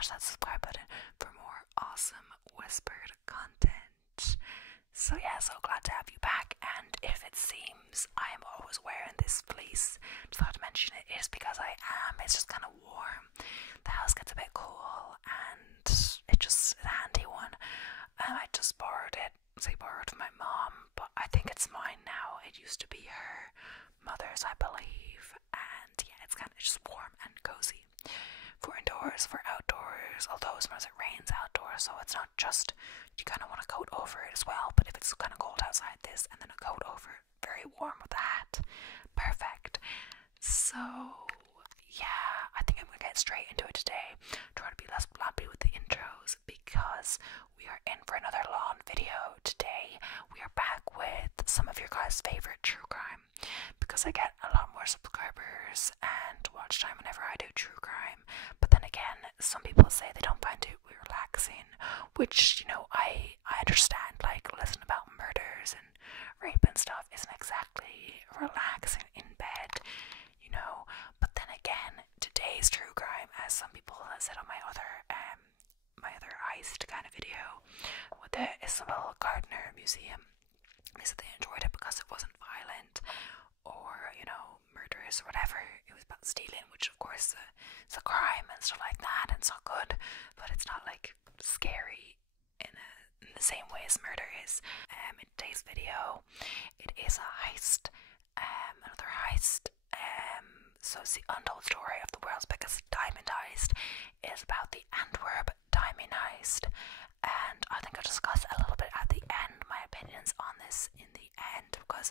smash that subscribe button for more awesome whispered content. So yeah, so glad to have you back, and if it seems I am always wearing this fleece, just thought to mention it is because I am. It's just kind of warm. The house gets a bit cool, and it just is a handy one. And I just borrowed it. Borrowed from my mom, but I think it's mine now. It used to be her mother's, I believe. And yeah, it's kind of just warm and cozy for indoors, for outdoors. Although sometimes it rains outdoors, so it's not just, you kind of want a coat over it as well. But if it's kind of cold outside, this and then a coat over it, very warm with a hat, perfect. So yeah, I think I'm gonna get straight into it today. Try to be less blabby with the intros because we are in for another long video today. We are back with some of your guys' favorite true crime because I get a lot more subscribers and watch time whenever I do true crime. But then again, some people say they don't find it relaxing, which, you know, I understand. Like, listening about murders and rape and stuff isn't exactly relaxing in bed, you know. But then again, today's true crime, as some people have said on my other Heist kind of video with the Isabel Gardner Museum, they said they enjoyed it because it wasn't violent or, you know, murderous or whatever. It was about stealing, which of course is a crime and stuff like that, and it's not good, but it's not like scary in the same way as murder is. In today's video, it is a heist, another heist. So it's the untold story of the world's biggest diamond heist. It is about the Antwerp diamond heist, and I think I'll discuss a little bit at the end my opinions on this in the end because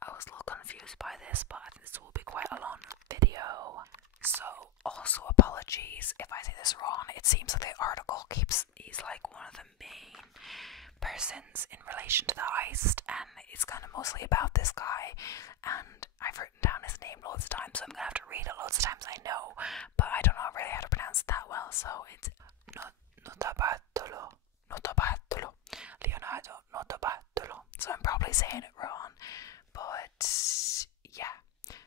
I was a little confused by this, but I think this will be quite a long video. So also apologies if I say this wrong. It seems like the article he's like one of the main persons in relation to the heist, and it's kind of mostly about this guy, and I've written down his name loads of times, so I'm gonna have to read it loads of times, I know, but I don't know really how to pronounce it that well. So it's Notarbartolo, Leonardo Notarbartolo. So I'm probably saying it wrong, but yeah.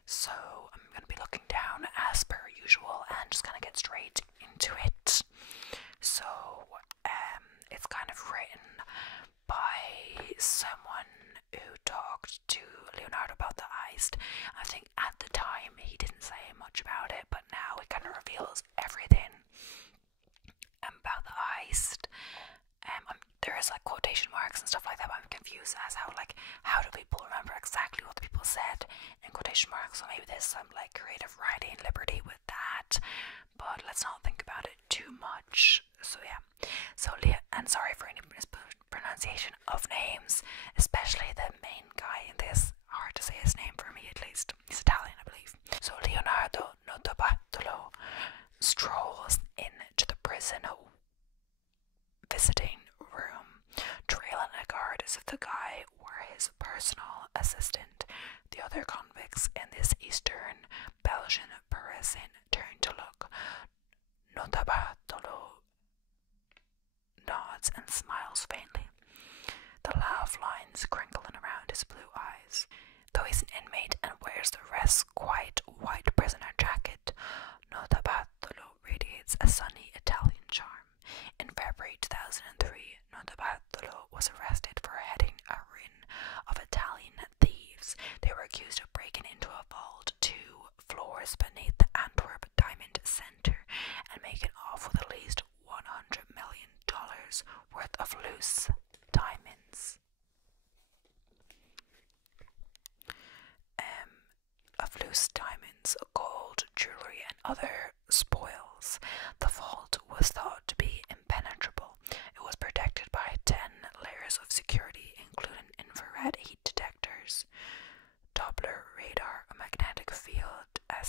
So I'm gonna be looking down as per usual and just kind of get straight into it. So it's kind of written by someone who talked to Leonardo about the heist. I think at the time he didn't say much about it, but now it kind of reveals everything about the heist. There is like quotation marks and stuff like that, but I'm confused as how do people remember exactly what the people said in quotation marks. So maybe there's some like creative writing liberty with that, but let's not think about it too much. So yeah, so and sorry for any mispronunciation of names, especially the main guy in this. Hard to say his name for me, at least. He's Italian, I believe. So Leonardo Notarbartolo strolls into the prison visiting room, trailing a guard as if the guy were his personal assistant. The other convicts in this Eastern Belgian prison turn to look. Notarbartolo nods and smiles faintly, the laugh lines crinkling around his blue eyes. Though he's an inmate and wears the rest's quiet white prisoner jacket, Notarbartolo radiates a sunny Italian charm. In February 2003, Notarbartolo was arrested for heading a ring of Italian thieves. They were accused of breaking into a vault 2 floors beneath the Antwerp Diamond Center and making off with at least $100 million worth of loose diamonds. Gold, jewelry, and other spoils. The vault was thought to be impenetrable. It was protected by 10 layers of security, including infrared heat detectors, Doppler radar, a magnetic field, a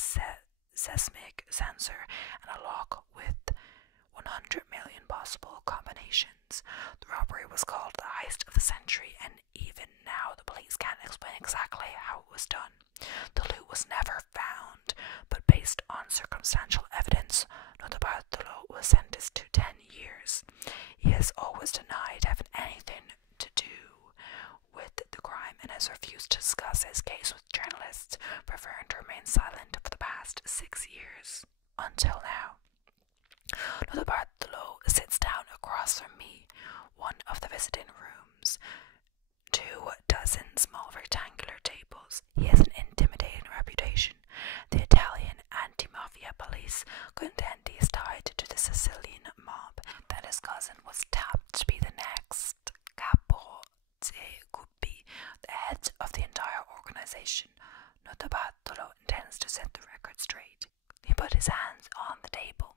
seismic sensor, and a lock with 100 million possible combinations. The robbery was called the heist of the century, and even now the police can't explain exactly how it was done. The loot was never found, but based on circumstantial evidence, Notarbartolo was sentenced to 10 years. He has always denied having anything to do with the crime and has refused to discuss his case with journalists, preferring to remain silent for the past 6 years. Until now. Brother Bartholomew sits down across from me, one of the visiting rooms. 24 small rectangular tables. He has an intimidating reputation. The Italian anti-mafia police contend he is tied to the Sicilian mob, that his cousin was tapped to be the next capo dei gruppi, the head of the entire organization. Notabatolo intends to set the record straight. He put his hands on the table.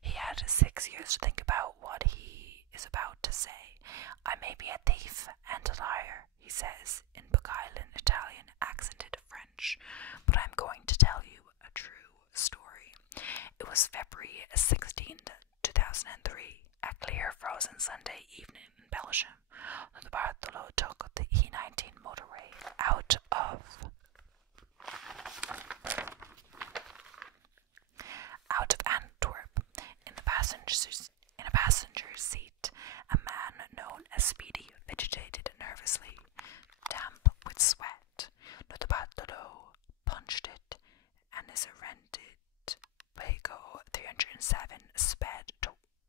He had 6 years to think about what he is about to say. I may be a thief and a liar, he says in beguiling Italian accented French, but I'm going to tell you a true story. It was February 16th, 2003, a clear frozen Sunday evening in Belgium. The Bartholomew took the E19 motorway out of Antwerp. In a passenger seat, a man known as Speedy vegetated nervously, damp with sweat. The Bartholomew punched it, and his rented Peugeot 307 sped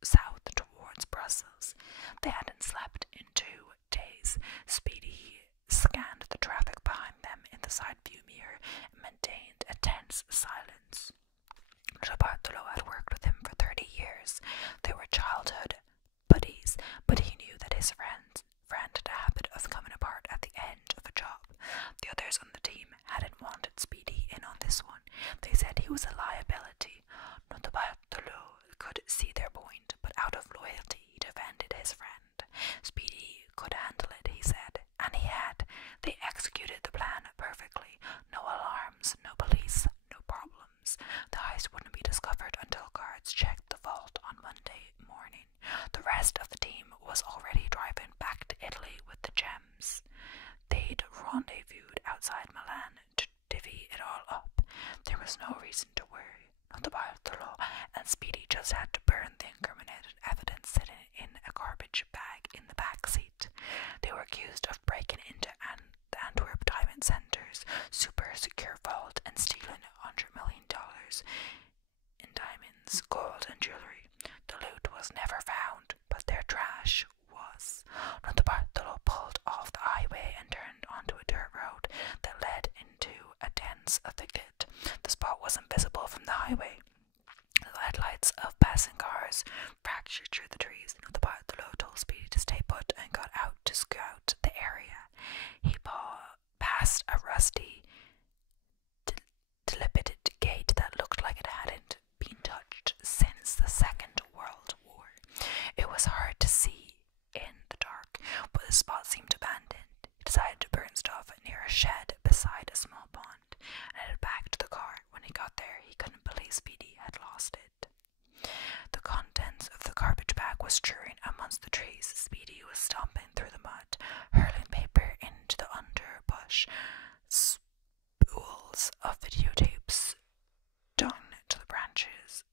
south towards Brussels. They hadn't slept in 2 days. Speedy scanned the traffic behind them in the side view mirror and maintained a tense silence. Bartholomew had worked with him for 30 years. They were childhood buddies, but he knew that his friend had a habit of coming apart at the end of a job. The others on the team hadn't wanted Speedy in on this one. They said he was a liability. Bartholomew could see their point, but out of loyalty he defended his friend. Speedy could handle it, he said, and he had. They executed the plan perfectly. No alarms, no police, no problems. The heist wouldn't be discovered until guards checked the vault on Monday morning. The rest of the team was already driving back to Italy with the gems. They'd rendezvoused outside Milan to divvy it all up. There was no reason to worry. Not the Bartholomew and Speedy just had to burn the incriminated evidence sitting in a garbage bag in the back seat. They were accused of breaking into the Antwerp Diamond Center's super secure vault and stealing $100 million in diamonds, gold, and jewelry. The loot was never found, but their trash was. Not the Bartholomew pulled off the highway and turned onto a dirt road that led into a dense thicket. The spot wasn't visible from the highway. The headlights of passing cars fractured through the trees. The Bartholomew told Speedy to stay put and got out to scout the area. He passed a rusty, dilapidated gate that looked like it hadn't been touched since the Second World War. It was hard to see in the dark, but the spot seemed abandoned. He decided to burn stuff near a shed beside a small pond and headed back to the car. When he got there, he couldn't believe Speedy had lost it. The contents of the garbage bag was strewn amongst the trees. Speedy was stomping through the mud, hurling paper into the underbush. Spools of videotapes done to the branches.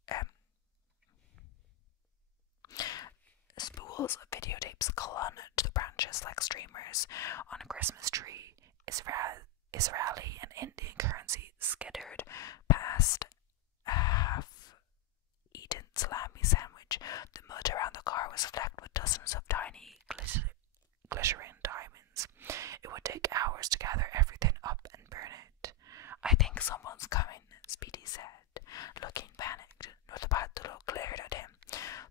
Spools of videotapes clung to the branches like streamers on a Christmas tree. Israeli and Indian currency skittered past a half-eaten salami sandwich. The mud around the car was flecked with dozens of tiny glittering diamonds. It would take hours to gather everything up and burn it. I think someone's coming, Speedy said, looking panicked. North Bartholomew glared at him.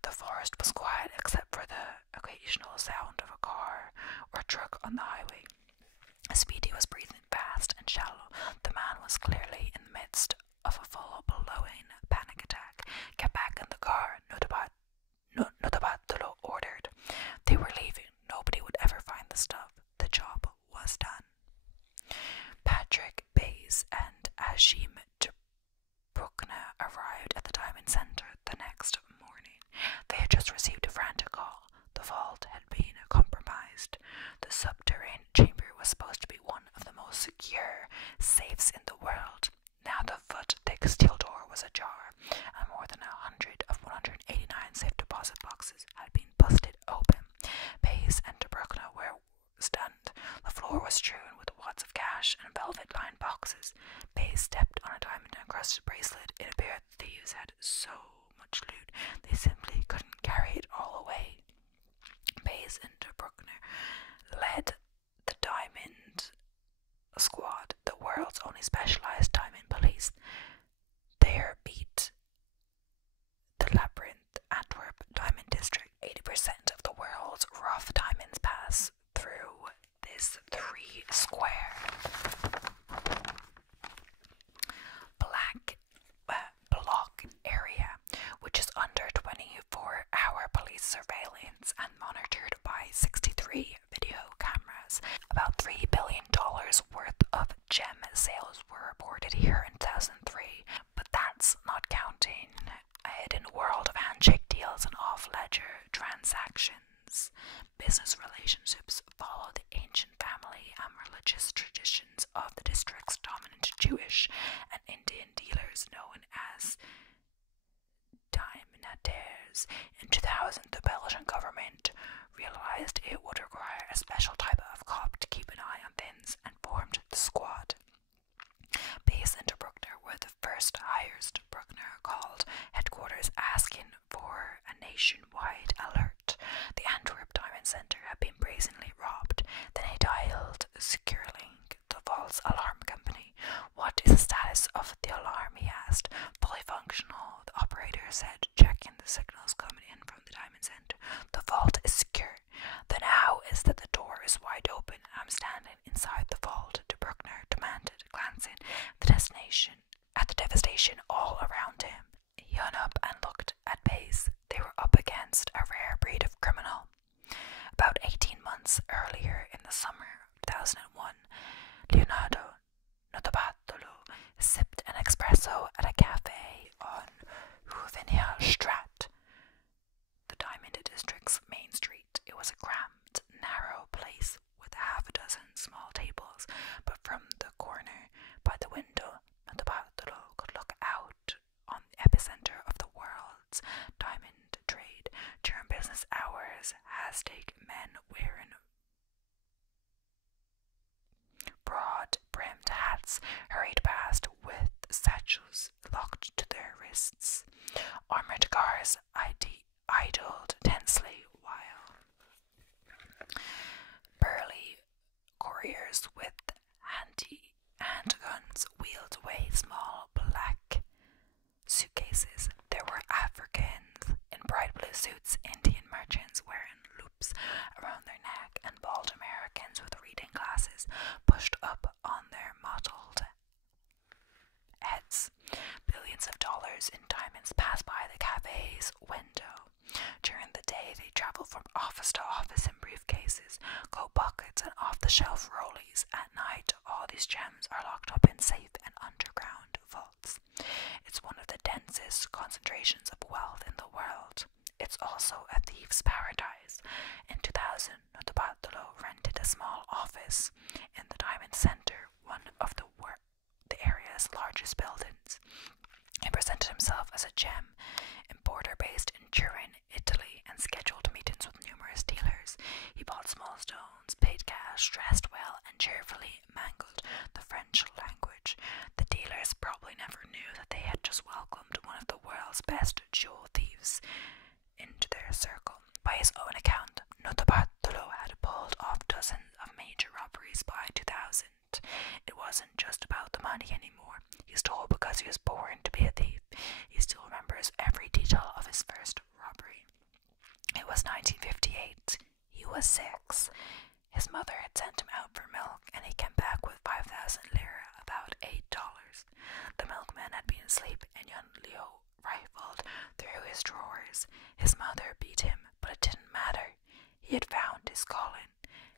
The forest was quiet except for the occasional sound of a car or truck on the highway. Speedy was breathing fast and shallow. The man was clearly in the midst of a full-blowing panic attack. Get back in the car, Notabatolo ordered. They were leaving. Nobody would ever find the stuff. The job was done. Patrick Bays and Hashim Bruckner arrived at the Diamond Center the next morning. surveillance and monitored by 63 video cameras. About $3 billion worth of gem sales were reported here in 2003, but that's not counting a hidden world of handshake deals and off-ledger transactions. Business relationships follow the ancient family and religious traditions of the district's dominant Jewish and Indian dealers known as diamanteurs. In 2000, the Belgian government realized it would require a special type of cop to keep an eye on things and formed the Squad. Based in Bruckner were the first hires to Bruckner called headquarters asking for a nationwide alert. The Antwerp Diamond Centre had been brazenly robbed. Then he dialed SecureLink, the false alarm company. "What is the status of the alarm?" he asked. "Fully functional," the operator said, checking the signals coming in from the Diamond Centre. "The vault is secure. The now is that the door is wide open. I'm standing inside the vault," de Bruckner demanded, glancing at the devastation all around him. He hung up and looked at Pace. They were up against a rare breed of criminal. About 18 months earlier, in the summer of 2001, Leonardo Notarbartolo sipped an espresso at a cafe on Rouvenierstraat, the Diamond District's main street. It was a cramped, narrow place with half a dozen small tables, but from the corner by the window, Notarbartolo could look out on the epicenter of the world's diamond trade. During business hours, Aztec men wearing broad-brimmed hats hurried past with satchels locked to their wrists. Armored cars idled tensely while burly couriers with handguns wheeled away small black suitcases. There were Africans in bright blue suits, Indian merchants wearing loops around their neck, and bald Americans with reading glasses pushed up on their mottled heads. Billions of dollars in diamonds passed by the cafe's window. During the day, they travel from office to office in briefcases, coat pockets, and off-the-shelf rollies. At night, all these gems are locked up in safe and underground vaults. It's one of the densest concentrations of wealth in the world. It's also a thief's paradise. In 2000, Notarbartolo rented a small office in the Diamond Centre, one of the area's largest buildings. He presented himself as a gem importer based in Turin, Italy, and scheduled meetings with numerous dealers. He bought small stones, paid cash, dressed well, and cheerfully mangled the French language. The dealers probably never knew that they had just welcomed one of the world's best jewel thieves into their circle. By his own account, Notarbartolo had pulled off dozens of major robberies by 2000. It wasn't just about the money anymore. He stole because he was born to be a thief. He still remembers every detail of his first robbery. It was 1958. He was 6. His mother had sent him out for milk, and he came back with 5,000 lira, about $8. The milkman had been asleep, and young Leo rifled through his drawers. His mother beat him, but it didn't matter. He had found his calling.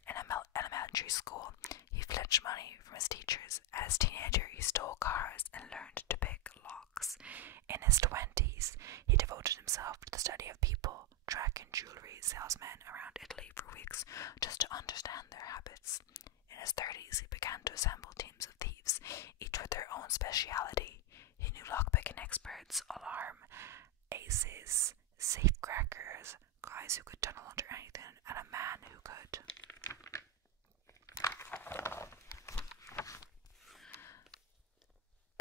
In elementary school, he flinched money from his teachers. As a teenager, he stole cars and learned to pick locks. In his 20s, he devoted himself to the study of people, tracking jewelry salesmen around Italy for weeks just to understand their habits. In his 30s, he began to assemble teams of thieves, each with their own speciality. He knew lockpicking experts, alarm aces, safe crackers, guys who could tunnel under anything, and a man who could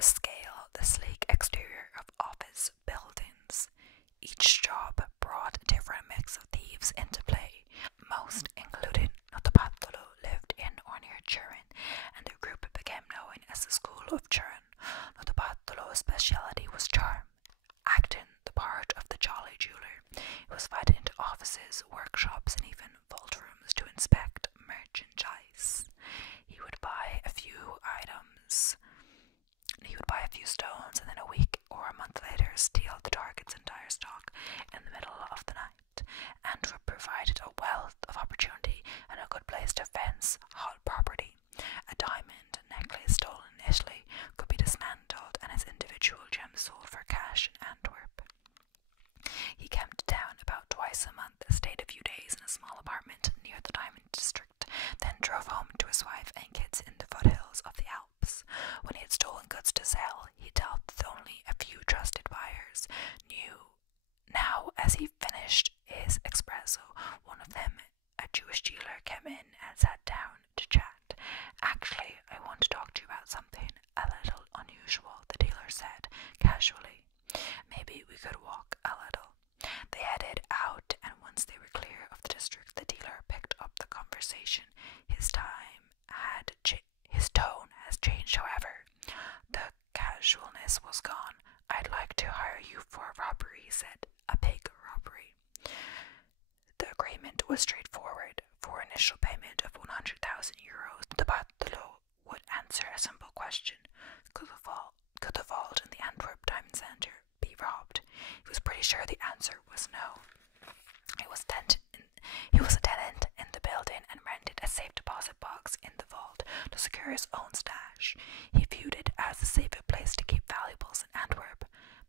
scale the sleek exterior of office buildings. Each job brought a different mix of thieves into play. Most, including Notarbartolo, lived in or near Turin, and the group became known as the School of Turin. Notarbartolo's speciality was charm, acting the part of the jolly jeweler. He was invited into offices, workshops, and even vault rooms to inspect merchandise. He would buy a few stones, and then a week or a month later steal the target's entire stock in the middle of the night. twice a month, stayed a few days in a small apartment near the diamond district, then drove home to his wife and kids in the foothills of the Alps. When he had stolen goods to sell, he dealt with only a few trusted buyers. Now, as he finished his espresso, one of them, a Jewish dealer, came in and sat down to chat. "Actually, I want to talk to you about something a little unusual," the dealer said, casually. "Maybe we could walk a little." They headed out, and once they were clear of the district, the dealer picked up the conversation. His tone has changed, however. The casualness was gone. "I'd like to hire you for a robbery," he said. "A big robbery." The agreement was straightforward. For initial payment of 100,000 euros, the butler would answer a simple question. Could the vault in the Antwerp Diamond Centre be robbed? He was pretty sure the answer was no. He was a tenant in the building and rented a safe deposit box in the vault to secure his own stash. He viewed it as the safest place to keep valuables in Antwerp,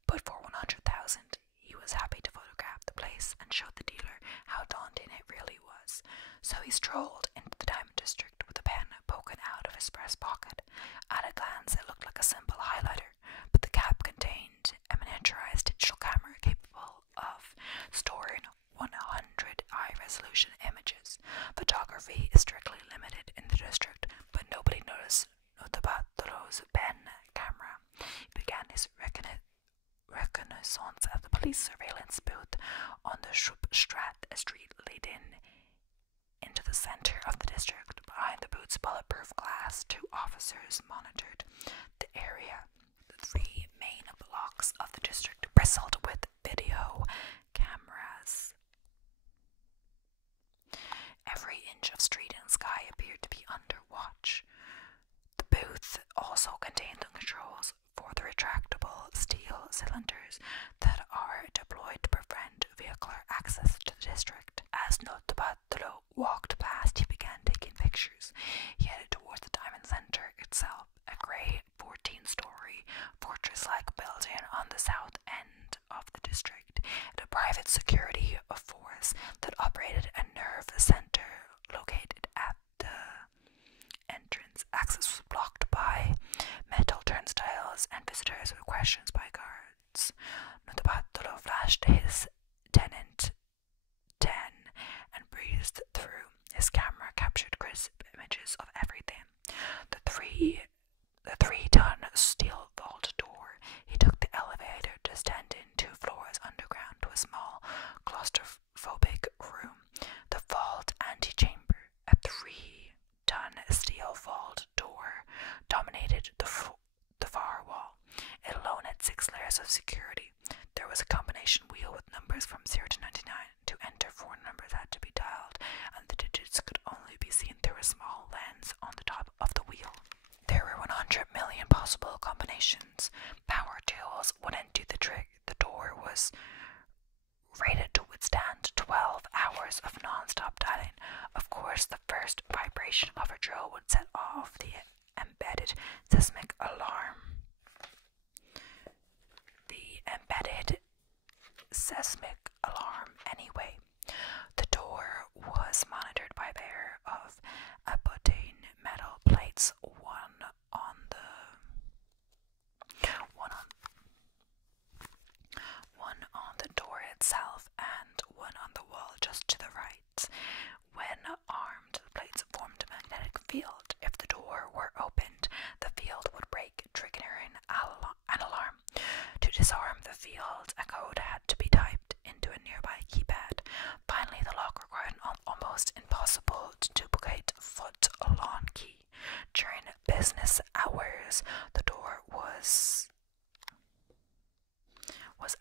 but for 100,000, he was happy to photograph the place and show the dealer how daunting it really was. So he strolled into the diamond district with a pen poking out of his breast pocket. At a glance, it looked like a simple highlighter, but the cap contained a miniaturized digital camera capable of storing 100 high-resolution images. Photography is strictly limited in the district, but nobody noticed Notabatolo's pen camera. He began his reconnaissance at the police surveillance booth on the Schupstraat, a street leading into the center of the district. Behind the booth's bulletproof glass, 2 officers monitored the area. The 3 main blocks of the district bristled with video cameras. Every inch of street and sky appeared to be under watch. The booth also contained the controls for the retractable steel cylinders that are deployed to prevent vehicular access to the district. As Notabatolo walked past, he began taking pictures. He headed towards the Diamond Centre itself, a grey 14-story fortress-like building on the south end of the district. It had a private security force that operated a nerve centre located at the entrance. Access was blocked by metal turnstiles, and visitors were questioned by guards. Notabatolo flashed his tenant 10 and breezed through. His camera captured crisp images of everything. The 3-ton steel vault door. He took the elevator, descending 2 floors underground to a small, claustrophobic room. The vault antechamber. A 3-ton steel vault door dominated the far wall. It alone had 6 layers of security. There was a combination wheel with numbers from 0 to 99. To enter, 4 numbers had to be dialed, and the digits could only be seen through a small lens on the top of the wheel. There were 100 million possible combinations. Power tools wouldn't do the trick. The door was rated to withstand 12 hours of non-stop dialing. Of course, the first vibration of a drill would set off the embedded seismic alarm. Anyway. The door was monitored by a pair of abutting metal plates, one on the door itself and one on the wall just to the right. When armed, the plates formed a magnetic field. If the door were opened, the field would break, triggering an alarm. To disarm the field, a code had to be typed into a nearby keypad. Finally, the lock required an almost impossible to duplicate foot-long key. During business hours, the door was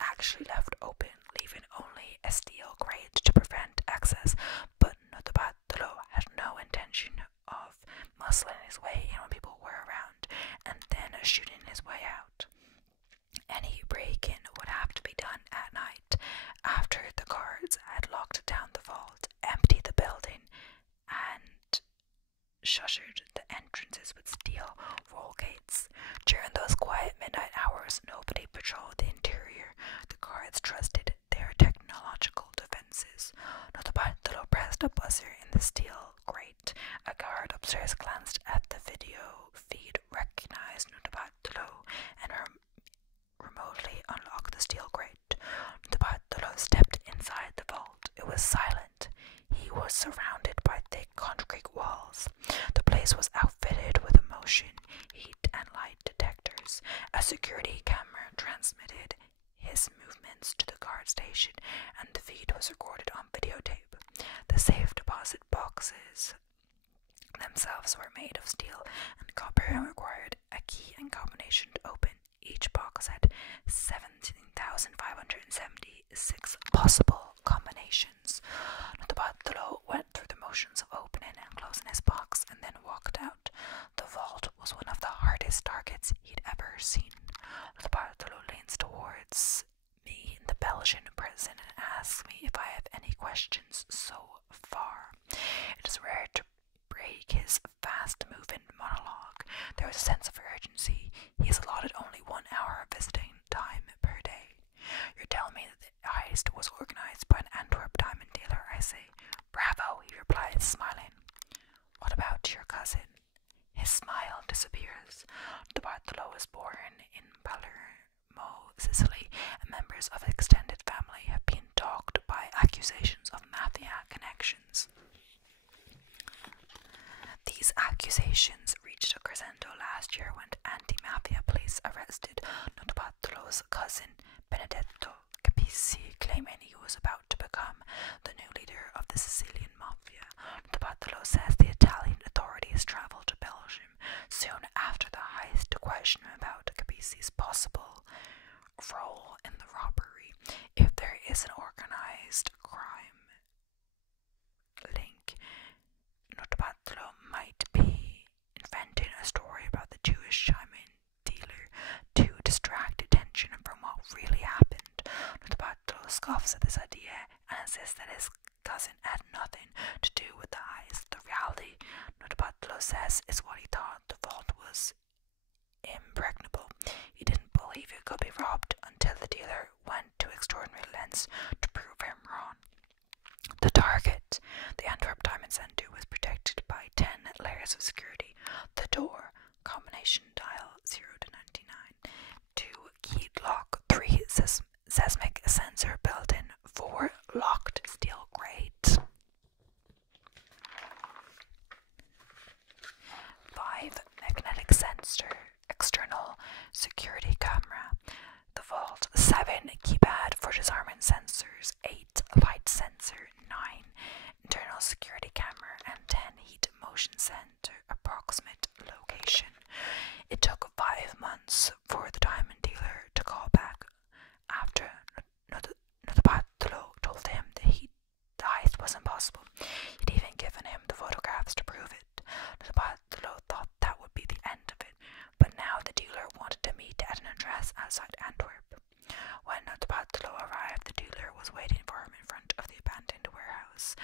actually left open, leaving only a steel grate to prevent access, but Notabatolo had no intention of muscling his way in when people were around, and then shooting his way out. Any break-in would have to be done at night, after the guards had locked down the vault, emptied the building, and shuttered the entrances with steel appearances. Notabartolo pressed a buzzer in the steel grate. A guard upstairs glanced at the video feed, recognized Notabartolo, and remotely unlocked the steel grate. Notabartolo stepped inside the vault. It was silent. He was surrounded by thick concrete walls. The place was outfitted with motion, heat, and light detectors. A security camera transmitted his movements to the guard station, and the feed was recorded on videotape. The safe deposit boxes themselves were made of steel and copper and required a key and combination to open. Each box had 17,576 possible combinations. Notabartolo went through the motions of opening and closing his box and then walked out. The vault was one of the hardest targets he'd ever seen. Notabartolo leans towards me in the Belgian prison and asks me if I have any questions so far. It is rare to break his fast-moving monologue. There is a sense of urgency. He is allotted only 1 hour of visiting time per day. You're telling me that the heist was organized by an Antwerp diamond dealer, I say. Bravo, he replies, smiling. What about your cousin? His smile disappears. Notabartolo was born in Palermo, Sicily, and members of his extended family have been dogged by accusations of mafia connections. These accusations reached a crescendo last year when anti-mafia police arrested Notabartolo's cousin, Benedetto Capizzi, claiming he was about to become the new leader of the Sicilian mafia. Notabartolo says the Italian authorities traveled to Belgium soon after the heist to question him about Capizzi's possible role in the robbery. If there is an organized crime link, Notabartolo might be inventing a story about the Jewish diamond dealer to distract attention from what really happened. Notabartolo scoffs at this idea and insists that his cousin had nothing to do with the heist. The reality, Notabartolo says, is what he thought. The vault was impregnable. He didn't believe it could be robbed until the dealer went to extraordinary lengths to prove him wrong. The target, the Antwerp Diamond Centre, was protected by 10 layers of security. The door, combination dial 0 to 99, 2 keyed lock, 3 seismic sensor built in, 4 locked steel grates, 5 magnetic sensor, external security camera. The vault, 7 keypad for disarming sensors, 8 light sensor, 9 internal security camera, and 10 heat motion sensor approximate location. It took 5 months for the diamond dealer to call back after Notabartolo told him the heist was impossible. He'd even given him the photographs to prove it. Notabartolo thought that would be the end of it, but now the dealer wanted to meet at an address outside Antwerp. When Notabartolo arrived, the dealer was waiting for him in front of the abandoned warehouse.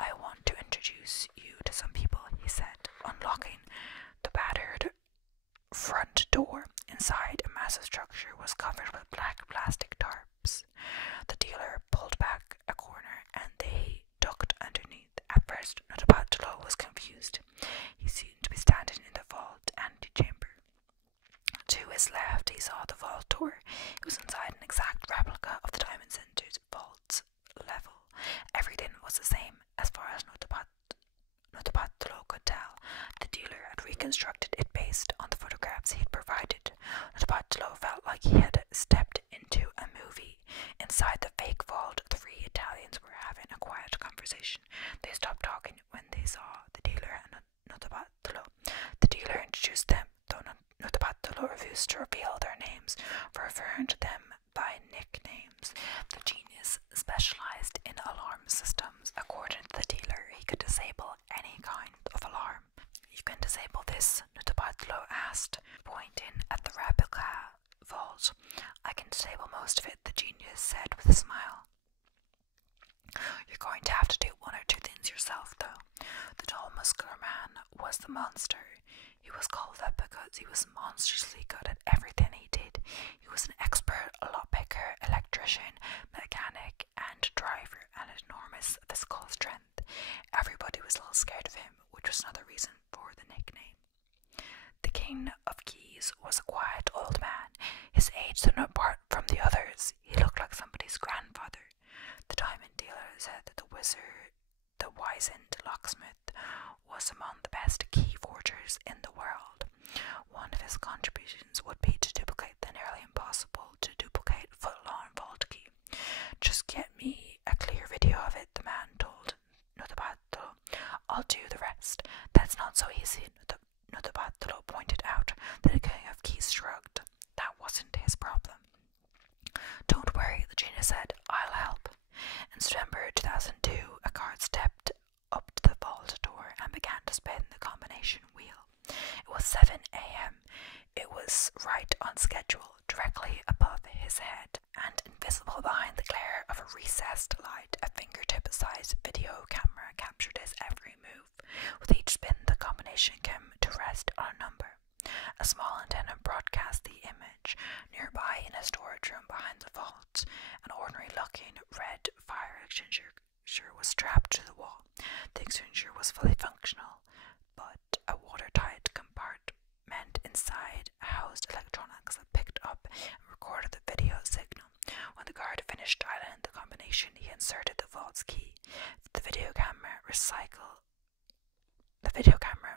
I want to introduce you to some people, he said, unlocking the battered front door. Inside, a massive structure was covered with black plastic tarps. The dealer pulled back a corner and they ducked underneath. At first, Notabartolo was confused. He seemed to be standing in the vault antechamber. To his left, he saw the vault door. It was inside an exact replica of the Diamond Center's vault level. Everything was the same as far as Notabartolo could tell. The dealer had reconstructed it based on the photographs he had provided. Notabartolo felt like he had stepped into a movie. Inside the fake vault, 3 Italians were having a quiet conversation. They stopped talking when they saw the dealer and Notabartolo. The dealer introduced them, though Notabartolo refused to reveal their names, referring to them by nicknames. The genius specialized in alarm systems. According to the dealer, he could disable any kind of alarm. You can disable this, Notabartolo asked, pointing at the replica vault. I can disable most of it, the genius said with a smile. You're going to have to do 1 or 2 things yourself, though. The tall, muscular man was the monster. He was called that because he was monstrously good at everything he did. He was an expert lockpicker, electrician, mechanic, and driver, and ignored little scared of him, which was another reason for the nickname. The King of Keys was a quiet old man. His age stood apart from the others. He looked like somebody's grandfather. The diamond dealer said that the wizened locksmith, was among the best key forgers in the world. One of his contributions would be to duplicate the nearly impossible to duplicate footlong vault key. Just get me a clear video of it, the man told Notabatolo. I'll do the rest. That's not so easy, Notabatolo pointed out. The King of Keys shrugged. That wasn't his problem. Don't worry, the genius said. I'll help. In September 2002, a guard stepped up to the vault door and began to spin the combination wheel. It was 7 a.m. It was right on schedule, directly above his head, and invisible behind the glare of a recessed light, a fingertip-sized video camera captured his every move. With each spin, the combination came to rest on a number. A small antenna broadcast the image. Nearby, in a storage room behind the vault, an ordinary-looking red fire extinguisher was strapped to the wall. The extinguisher was fully functional, but a watertight compartment inside housed electronics that picked up and recorded the video signal. When the guard finished dialing the combination, he inserted the vault's key. The video camera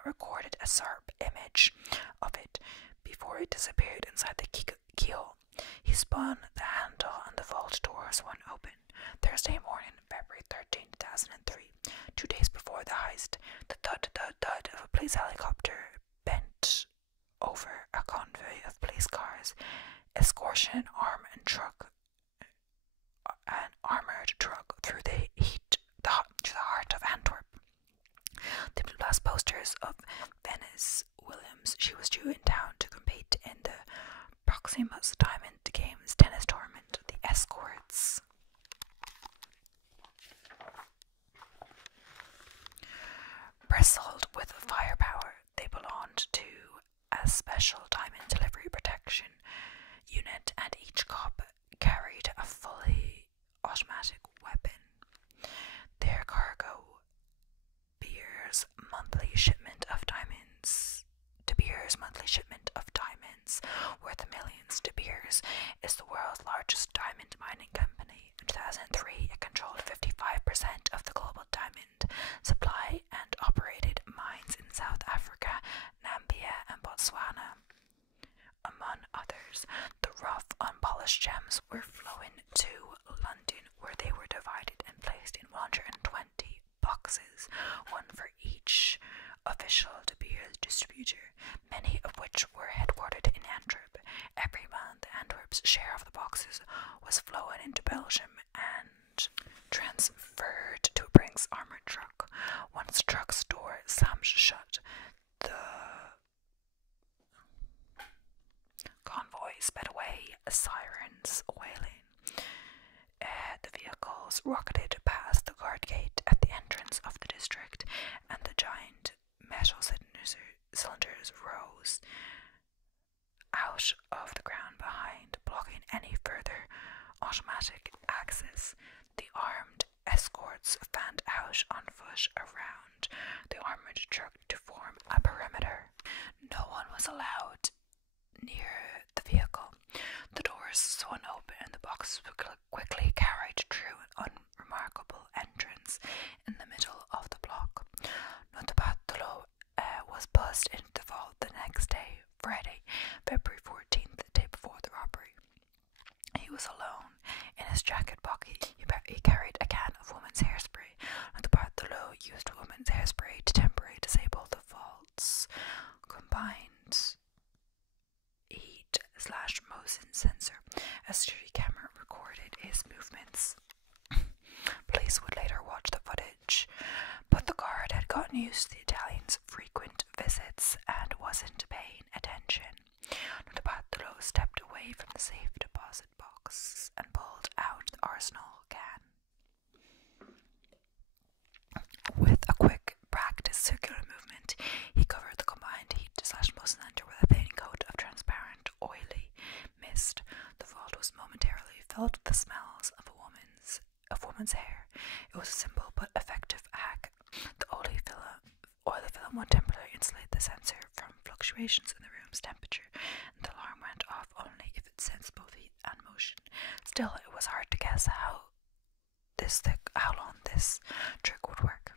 recorded a sharp image of it before it disappeared inside the keyhole. He spun the handle and the vault doors swung open. Thursday morning, February 13, 2003, 2 days before the heist, the thud of a police helicopter bent over a convoy of police cars, escorting an armored truck through the heart of Antwerp. The blue glass posters of Venus Williams. She was due in town to compete in the Proximus Diamond Games tennis tournament. The escorts bristled with firepower. They belonged to a special diamond delivery protection unit, and each cop carried a fully automatic weapon. Their cargo, De Beers' monthly shipment of diamonds, worth millions. De Beers is the world's largest diamond mining company. In 2003, it controlled 55% of the global diamond supply and operated mines in South Africa, Namibia, and Botswana, among others. The rough, unpolished gems were flown to London, where they were divided and placed in 120 boxes, one for each official De Beers distributor, many of which were headquartered in Antwerp. Every month, Antwerp's share of the boxes was flown into Belgium and transferred to a Brinks armored truck. Once the truck's door slammed shut, the convoy sped away, sirens wailing. The vehicles rocketed past the guard gate at the entrance of the district, and the giant metal cylinders rose out of the ground behind, blocking any further automatic access. The armed escorts fanned out on foot around the armored truck to form a perimeter. No one was allowed near the vehicle. The doors swung open and the boxes were quickly carried through an unremarkable entrance in the middle of the block. Notabatolo was buzzed into the vault the next day, Friday, February 14th, the day before the robbery. He was alone. In his jacket pocket, he carried a can of woman's hairspray. Notabatolo used woman's hairspray to temporarily disable the vault's combined heat/motion sensor. A security camera recorded his movements. Police would later watch the footage, but the guard had gotten used to the Italian's frequent visits and wasn't paying attention. Notabatolo stepped away from the safe deposit box and pulled out the arsenal can. With a quick, practiced circular movement, he covered the combined heat/motion sensor with a thin coat of transparent, oily mist. The vault was momentarily filled with the smells of woman's hair. It was a simple but effective hack. The oily film film would temporarily insulate the sensor from fluctuations in the room's temperature, and the alarm went off only if it sensed both heat and motion. Still, it was hard to guess how long this trick would work.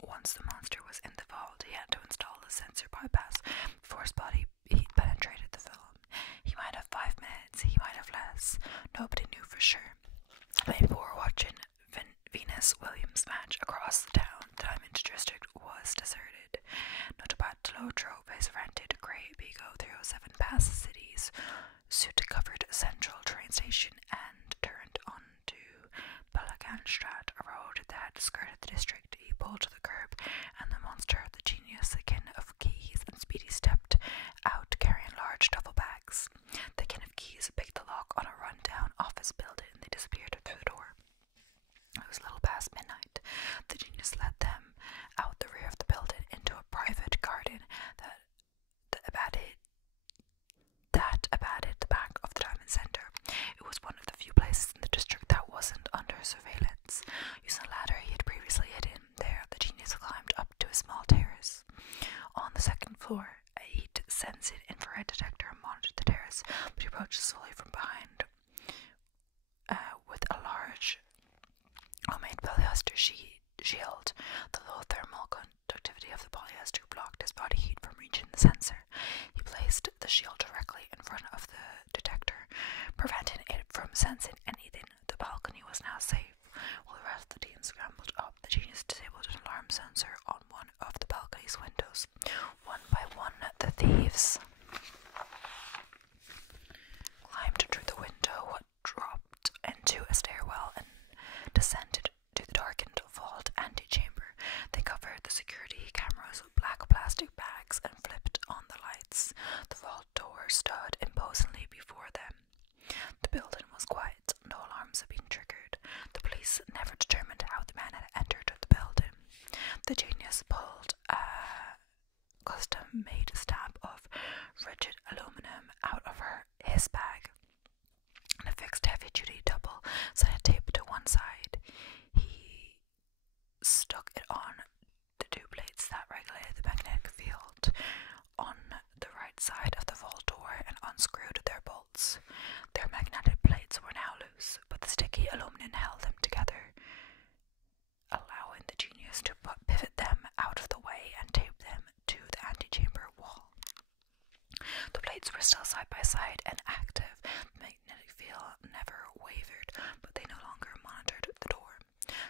Once the monster was in the vault, he had to install the sensor bypass before his body heat penetrated the film. He might have 5 minutes, he might have less. Nobody knew for sure. People were watching Venus Williams match across the town. The Diamond District was deserted. Not about Telo drove his rented grey Bigo 307 past the city's soot-covered central train station and turned onto Pelikanstraat, a road that skirted the district. He pulled to the curb, and the monster, the genius, the kin of Keys, and Speedy stepped out carrying large duffel bags. The kin of Keys picked the lock on a run-down office building, and they disappeared through the door. It was a little past midnight. The genius led them out the rear of the building into a private garden that abutted the back of the Diamond Center. It was one of the few places in the district that wasn't under surveillance. Using a ladder he had previously hidden there, the genius climbed up to a small terrace. On the second floor, a heat-sensing infrared detector monitored the terrace, but he approached slowly from behind with a large homemade polyester shield. The low thermal conductivity of the polyester blocked his body heat from reaching the sensor. He placed the shield directly in front of the detector, preventing it from sensing anything. The balcony was now safe. While the rest of the team scrambled up, the genius disabled an alarm sensor on one of the balcony's windows. One by one, the thieves climbed through the window, dropped into a stairwell, and descended to the darkened vault antechamber. They covered the security cameras with black plastic bags and flipped on the lights. The vault door stood imposingly before them. The building was quiet. No alarms had been triggered. The police never determined how the man had entered the building. The genius pulled a custom-made stab of rigid aluminum out of his bag and a fixed heavy-duty double-sided tape to one side. He stuck it on the two plates that regulated the magnetic field on the right side of the vault door and unscrewed their bolts. Their magnetic plates were now loose, but the sticky aluminum held them together, allowing the genius to pivot them out of the way and tape them to the antechamber wall. The plates were still side by side and active. The magnetic field never wavered, but they no longer monitored the door.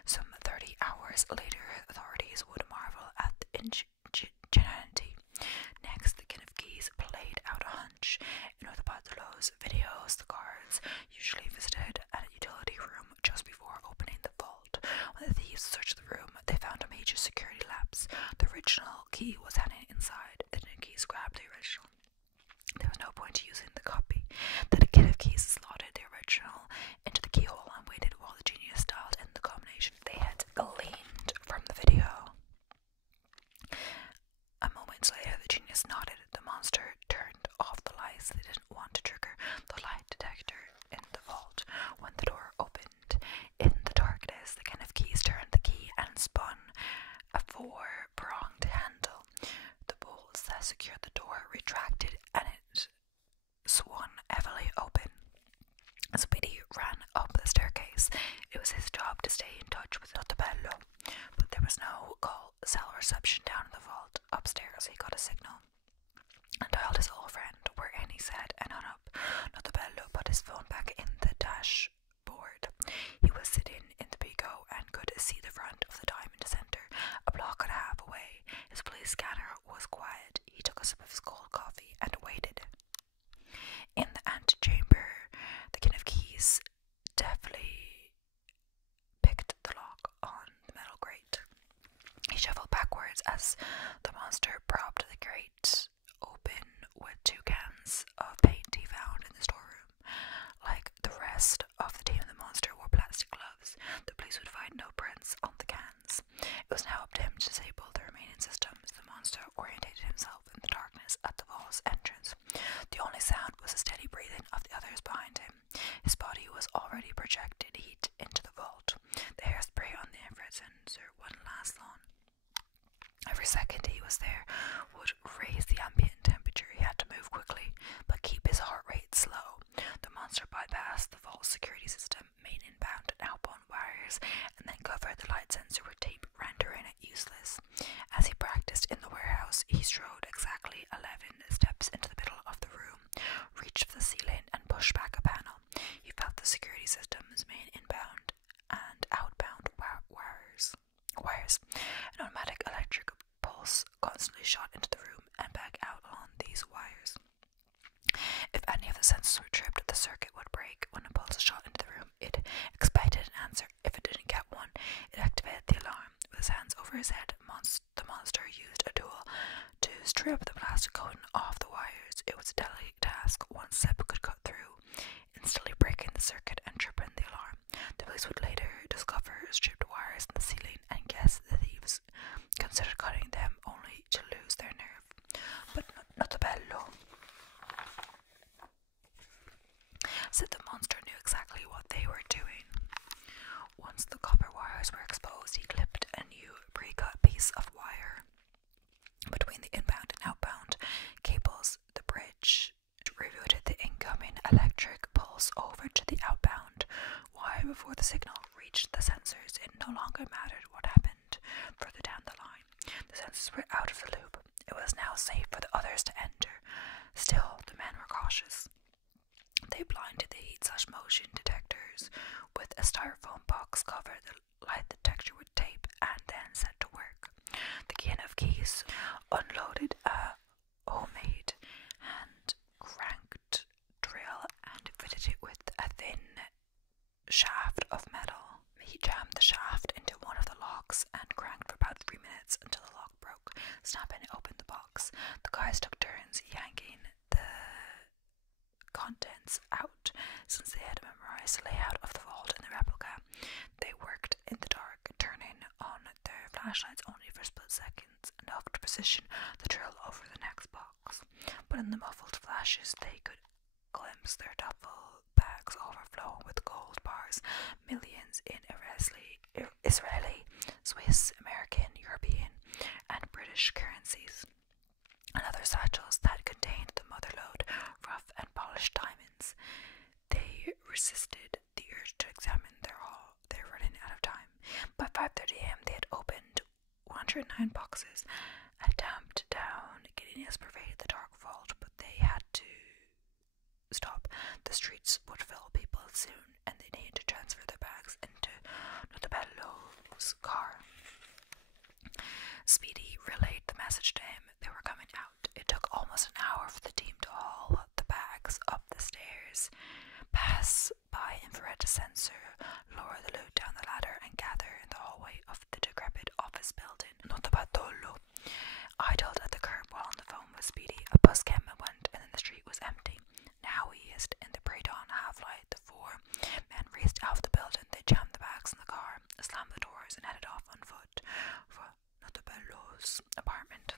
Some 30 hours later, authorities would marvel at the ingenuity. Next, the kin of Keys played out a hunch. In North Batelo's videos, the guards usually visited a utility room just before opening the vault. When the thieves searched the room, they found a major security lapse. The original key was hiding inside. The new Keys grabbed the original. There was no point using the copy. Then a kin of Keys slotted the original into the keyhole and waited while the genius dialed in the combination they had gleaned from the video. A moment later, the genius nodded. The monster turned off the lights. They didn't want to trigger the lie detector in the vault. When the door opened in the darkness, the kin of Keys turned the key and spun a 4-pronged handle. The bolts that secured the door retracted and it swung heavily open. Speedy ran up the staircase. It was his job to stay in touch with Notabello, but there was no cell reception down in the vault. Upstairs, he got a signal and dialed his old friend. "We're in," he said, and hung up. Notabello put his phone back in the dashboard. He was sitting in the Bigo and could see the front of the Diamond Center, a block and a half away. His police scanner was quiet. He took a sip of his cold coffee and waited. In the antechamber, the kin of Keys deftly picked the lock on the metal grate. He shuffled backwards as the monster propped the grate open with 2 cans of paint he found in the storeroom. Like the rest of the team, the monster wore plastic gloves. The police would find no prints on the cans. It was now up to him to disable the remaining systems. The monster orientated himself in the darkness at the vault's entrance. The only sound was the steady breathing of the others behind him. His body was already projected heat into the vault. The hairspray on the infrared sensor wouldn't last long. second he was there would raise the ambient temperature. He had to move quickly, but keep his heart rate slow. The monster bypassed the vault security system, main inbound and outbound wires, and then covered the light sensor with tape, rendering it useless. As he practiced in the warehouse, he strode exactly 11 steps into the middle of the room, reached for the ceiling, and pushed back a panel. He felt the security system's main inbound and outbound wires. An automatic electric pulse constantly shot into the room and back out on these wires. If any of the sensors were tripped, the circuit would break. When a pulse shot into the room, it expected an answer. If it didn't get one, it activated the alarm. With his hands over his head, the monster used a tool to strip the plastic coating off the wires. It was a delicate task. One step could cut through, instantly breaking the circuit and tripping the alarm. The police would later discover stripped wires in the ceiling and guess the thieves considered cutting them only to lose their nerve. But not the bello. Said the monster knew exactly what they were doing. Once the copper wires were exposed, he clipped a new pre-cut piece of wire between the inbound and outbound cables. The bridge rerouted the incoming electric pulse over to the outbound wire before the signal reached the sensors. It no longer mattered what happened further down the line. The sensors were out of the loop. It was now safe for the others to enter. Still, the men were cautious. They blinded the heat/motion detectors with a styrofoam box cover, the light detector with tape, and then set to work. The king of keys unloaded a homemade hand cranked drill and fitted it with a thin shaft of metal. He jammed the shaft into one of the locks and cranked for about 3 minutes until the lock broke, snapping open the box. The guys took turns yanking the contents out. Since they had memorized the layout of the vault in the replica, they worked in the dark, turning on their flashlights only for split seconds, enough to position the drill over the next box. But in the muffled flashes, they could glimpse their duffel bags overflowing with gold bars, millions in Israeli, Swiss, American, European, and British currencies, and other satchels that contained the motherlode, rough and polished diamonds. They resisted the urge to examine their haul. They were running out of time. By 5:30 a.m. they had opened 109 boxes. A damped down giddiness pervaded the dark vault, but they had to stop. The streets would fill people soon, and they needed to transfer their bags into Notabello's car. Speedy relayed the message to him. They were coming out. It took almost an hour for the team to haul the bags up the stairs, pass by infrared sensor, lower the loot down the ladder, and gather in the hallway of the decrepit office building. Notabatolo idled at the curb while on the phone with Speedy. A bus came and went, and then the street was empty. Now eased in the pre-dawn half-light, the four men raced out of the building. They jammed the bags in the car, slammed the doors, and headed off on foot for Notabello's apartment.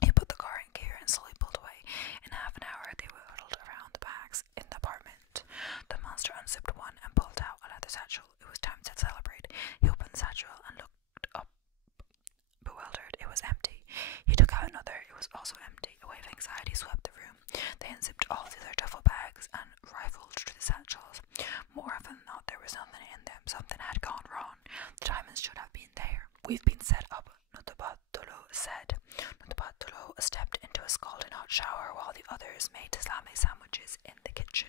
He put the car in gear and slowly pulled away. In half an hour, they were huddled around the bags in the apartment. The monster unzipped one and pulled out a leather satchel. It was time to celebrate. He opened the satchel and looked up, bewildered. It was empty. He took out another. It was also empty. A wave of anxiety swept the room. They unzipped all the other duffel bags and rifled through the satchels. More often than not, there was nothing in them. Something had gone wrong. The diamonds should have been there. We've been set up, Notabatolo said. Notabatolo stepped into a scalding hot shower while the others made salami sandwiches in the kitchen.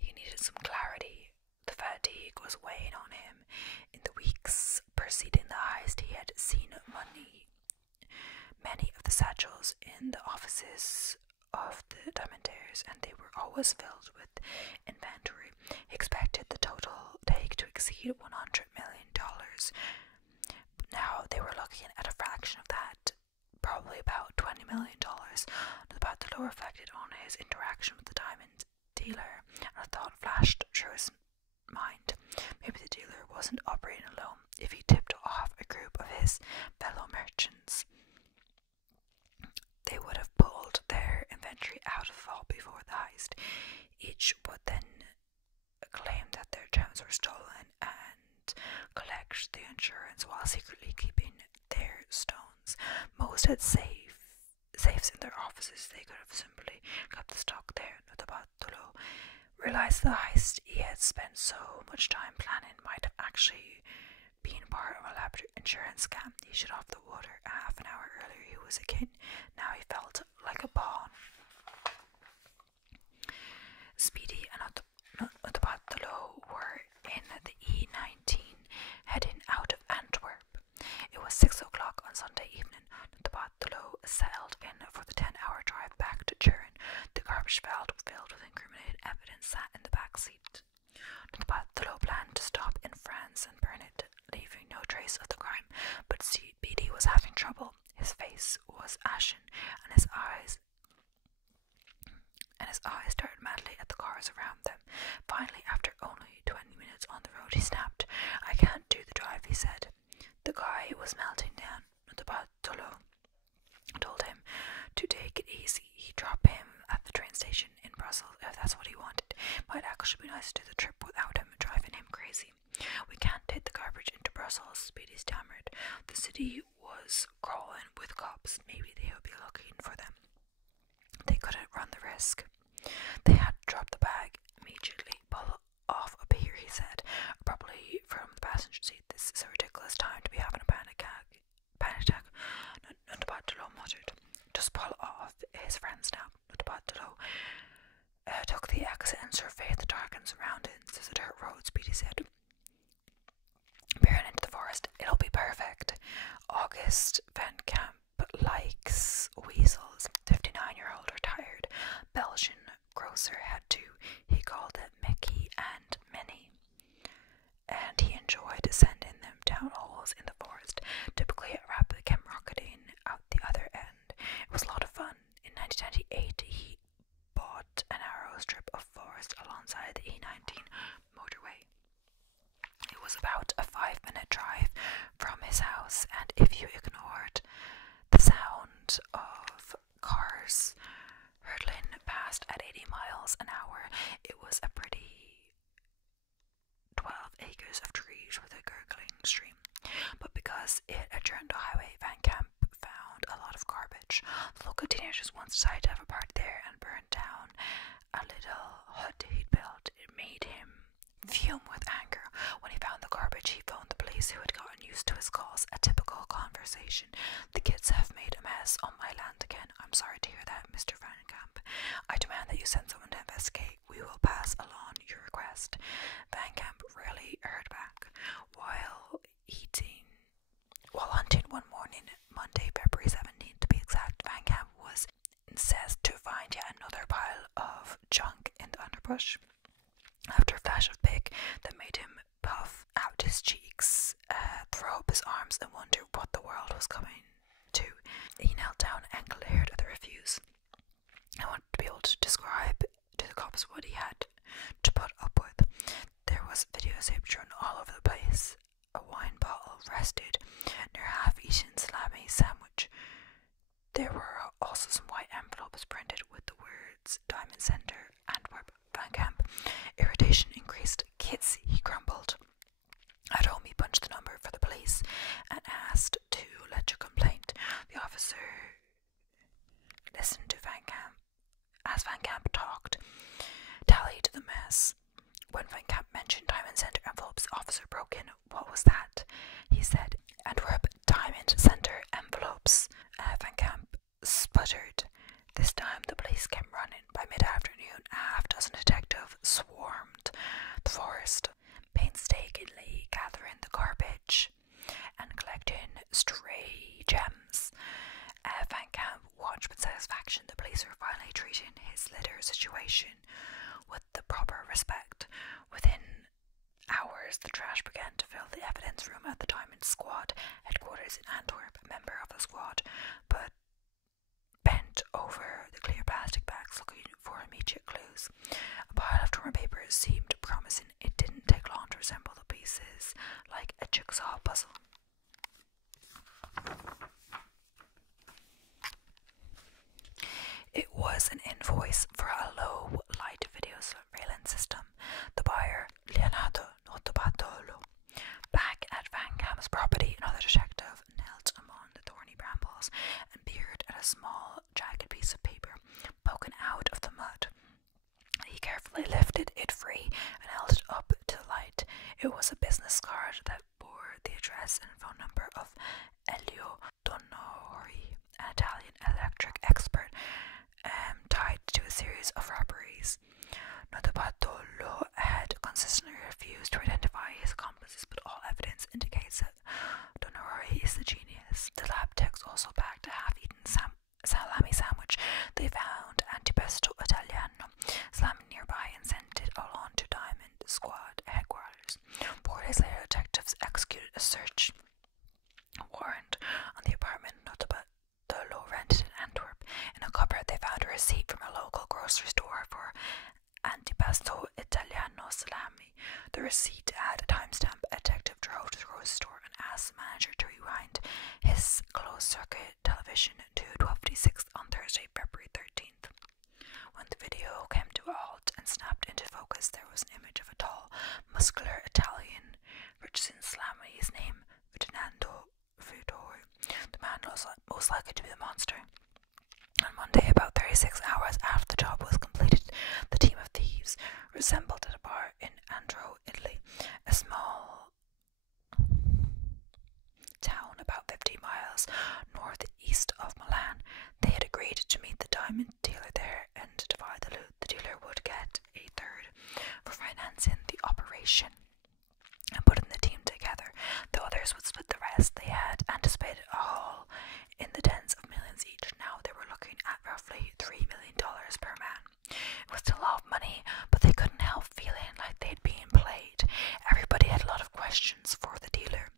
He needed some clarity. The fatigue was weighing on him. In the weeks preceding the heist, he had seen many of the satchels in the offices of the diamantaires, and they were always filled with inventory. He expected the total take to exceed $100 million. But now they were looking at a fraction of that, probably about $20 million. About the law reflected on his interaction with the diamond dealer, and a thought flashed through his mind. Maybe the dealer wasn't operating alone. If he tipped off a group of his fellow merchants, they would have pulled their inventory out of the vault before the heist. Each would then claim that their gems were stolen and collect cashed the insurance while secretly keeping their stones. Most had safes in their offices. They could have simply kept the stock there. Notabatolo realized the heist he had spent so much time planning might have actually been part of a elaborate insurance scam. He shut off the water half an hour earlier. He was a kid. Now he felt like a pawn. Speedy and Notabatolo were in the E19 heading out of Antwerp. It was 6 o'clock on Sunday evening. Notabatolo settled in for the 10-hour drive back to Turin. The garbage belt filled with incriminating evidence sat in the back seat. Notabatolo planned to stop in France and burn it, leaving no trace of the crime. But Speedy was having trouble. His face was ashen, and his eyes stared madly at the cars around them. Finally, after only 20 minutes on the road, he snapped. "I can't do the drive," he said. The guy was melting down. Notabatolo told him to take it easy. He'd drop him at the train station in Brussels if that's what he wanted. Might actually be nice to do the trip without him driving him crazy. "We can't take the garbage into Brussels," Speedy stammered. The city was crawling with cops. Maybe they would be looking for them. They couldn't run the risk. They had to drop the bag immediately. "Pull off up here," he said, probably from the passenger seat. "This is a ridiculous time to be having a panic attack. Notabatolo muttered. "Just pull off." His friend snapped. Notabatolo took the exit and surveyed the darkened surroundings. "There's a dirt road," Speedy said. "Peering into the forest. It'll be perfect." August Van Camp likes weasels. 59-year-old retired Belgian grocer had two. He called it Mickey and Minnie, and he enjoyed sending them down holes in the forest. Typically a rabbit came rocketing out the other end. It was a lot of fun. In 1998 he bought a narrow strip of forest alongside the E19 motorway. It was about a 5-minute drive from his house, and if you ignored the sound of cars hurtling past at 80 miles an hour, it was a pretty 12 acres of trees with a gurgling stream. But because it adjourned the highway, Van Camp found a lot of garbage. The local teenagers once decided to have a party there and burned down a little hut he'd built. It made him fume with anger. When he found the garbage, he phoned the police, who had gotten used to his calls. A typical conversation. "The kids have made a mess on my land again. I'm sorry to hear that, Mr. Van Camp. I demand that you send someone to investigate. We will pass along your request." Van Camp rarely heard back. While hunting one morning, Monday, February 17th to be exact, Van Camp was incensed to find yet another pile of junk in the underbrush. After a flash of pick that made him puff out his cheeks, throw up his arms and wonder what the world was coming to, he knelt down and glared at the refuse. I wanted to be able to describe to the cops what he had to put up with. There was videotape shown all over the place. A wine bottle rested near a half-eaten salami sandwich. There were also some white envelopes printed with the words "Diamond Center, Antwerp." Van Camp irritation increased. "Kids," he grumbled. At home he punched the number for the police and asked to lodge a complaint. The officer listened to Van Camp as Van Camp talked, tallied the mess. When Van Camp mentioned Diamond Center envelopes, the officer broke in. "What was that?" he said. "Antwerp Diamond Center envelopes." Van Camp sputtered. This time the police came running. By mid-afternoon, a half-dozen detectives swarmed the forest, painstakingly gathering the garbage and collecting stray gems. Van Camp watched with satisfaction. The police were finally treating his litter situation with the proper respect. Within hours, the trash began to fill the evidence room at the Diamond Squad headquarters in Antwerp. A member of the squad bent over the clear plastic bags looking for immediate clues. A pile of torn papers seemed promising. It didn't take long to assemble the pieces like a jigsaw puzzle. It was an invoice for a low-light video surveillance system. The buyer, Leonardo Notabatolo, back at Van It was a business card that bore the address and phone number of Elio Donori, an Italian electric expert tied to a series of robberies. Notarbartolo had consistently refused to identify his accomplices, but all evidence indicates that Donori is the genius. The lab techs also packed a half-eaten salami sandwich they found antipasto italiano salami nearby and sent it along to Diamond Squad headquarters. 4 days later, detectives executed a search warrant on the apartment Notarbartolo rented in Antwerp. In a cupboard, they found a receipt from a local grocery store for antipasto italiano salami. The receipt had a timestamp. A detective drove to the grocery store and asked the manager to rewind his closed-circuit television to 12:56 on Thursday, February 13th. When the video came to a halt and snapped into focus, there was an image of a tall, muscular Italian purchasing salami. His name, Ferdinando Frittori. The man was most likely to be the monster. On Monday, about 36 hours after the job was completed, the team of thieves reassembled at a bar in Antwerp, Italy, a small town about 50 miles northeast of Milan. They had agreed to meet the diamond dealer there and to divide the loot. The dealer would get a third for financing the operation and putting the team together. The others would split the rest. They had anticipated a haul in the tens of millions each. Now they were looking at roughly $3 million per man. It was still a lot of money, but they couldn't help feeling like they'd been played. Everybody had a lot of questions for the dealer.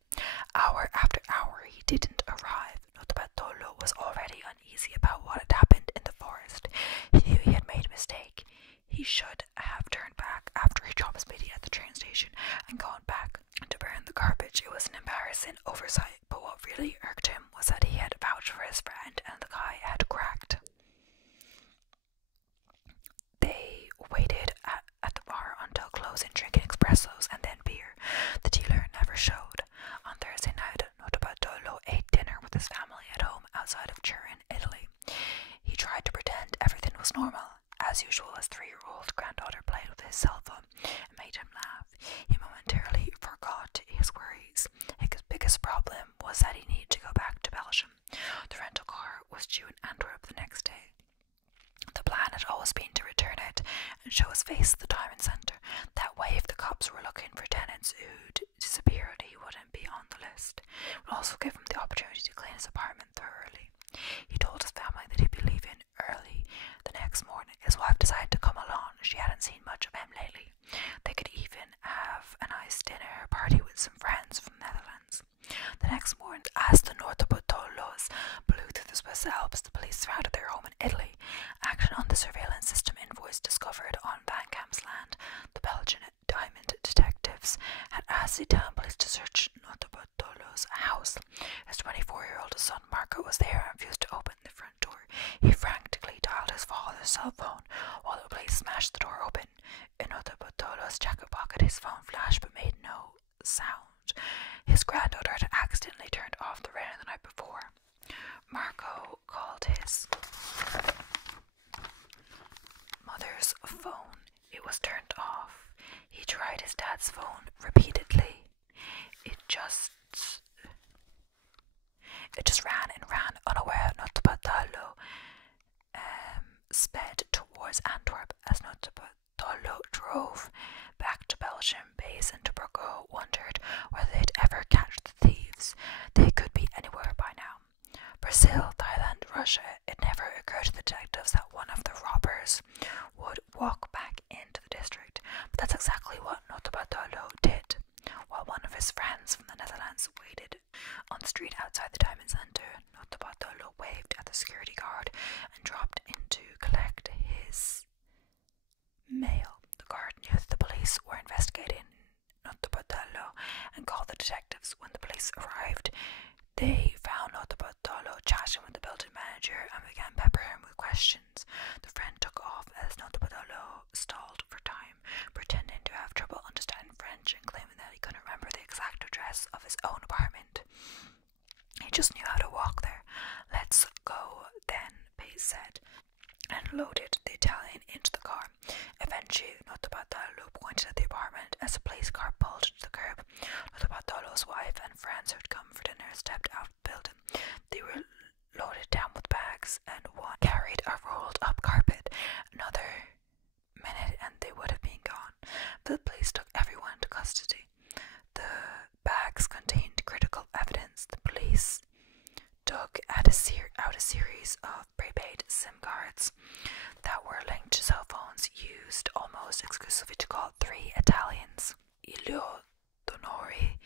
Hour after hour, he didn't arrive. Notarbartolo was already uneasy about what had happened in the forest. He knew he had made a mistake. He should have turned back after he dropped Speedy at the train station and gone back to burn the garbage. It was an embarrassing oversight, but what really irked him was that he had vouched for his friend and the guy had cracked. They waited at the bar until closing, drinking espressos and then beer. The dealer never showed. On Thursday night, Notarbartolo ate dinner with his family at home outside of Turin, Italy. He tried to pretend everything was normal. As usual, his 3-year-old granddaughter played with his cell phone and made him laugh. He momentarily forgot his worries. His biggest problem was that he needed to go back to Belgium. The rental car was due in Antwerp the next day. The plan had always been to return it and show his face at the Diamond Centre. That way, if the cops were looking for tenants who'd disappeared, he wouldn't be on the list. It would also give him the opportunity to clean his apartment thoroughly. He told his family that he'd be leaving early the next morning. His wife decided to come along. She hadn't seen much of him lately. They could even have a nice dinner party with some friends from the Netherlands. The next morning, as the Notarbartolos blew through the Swiss Alps, the police surrounded their home in Italy. Action on the surveillance system invoice discovered on Van Camp's land. The Belgian diamond detectives had asked the Italian police to search Notarbartolo's house. His 24-year-old son Marco was there and refused to open the front door. He frantically dialed his father's cell phone while the police smashed the door open. In Notarbartolo's jacket pocket, his phone flashed but made no sound. His granddaughter had accidentally turned off the radio the night before. Marco called his mother's phone. It was turned off. He tried his dad's phone repeatedly. It just ran and ran, unaware. Notarbartolo sped towards Antwerp. As Notarbartolo drove back to Belgium base and Tobruk wondered whether they'd ever catch the thieves. They could be anywhere by now. Brazil, Thailand, Russia. It never occurred to the detectives that one of the robbers would walk back into the district, but that's exactly what Notarbartolo did. While one of his friends from the Netherlands waited on the street outside the Diamond Centre, Notarbartolo waved at the security guard and dropped in to collect his mail. The guard knew that the police were investigating Notarbartolo and called the detectives. When the police arrived, they found Notarbartolo chatting with the building manager and began peppering him with questions. The friend took off as Notarbartolo stalled for time, pretending to have trouble understanding French and claiming that he couldn't remember the exact address of his own apartment. He just knew how to walk there. "Let's go then," Pace said. and loaded the Italian into the car. Eventually, Notarbartolo pointed at the apartment as a police car pulled to the curb. Notarbartolo's wife and friends who had come for dinner stepped out of the building. They were loaded down with bags, and one carried a rolled up carpet. Another minute and they would have been gone. The police took everyone into custody. The bags contained critical evidence. The police dug out a series of prepaid SIM cards that were linked to cell phones used almost exclusively to call 3 Italians: Ilio Donori,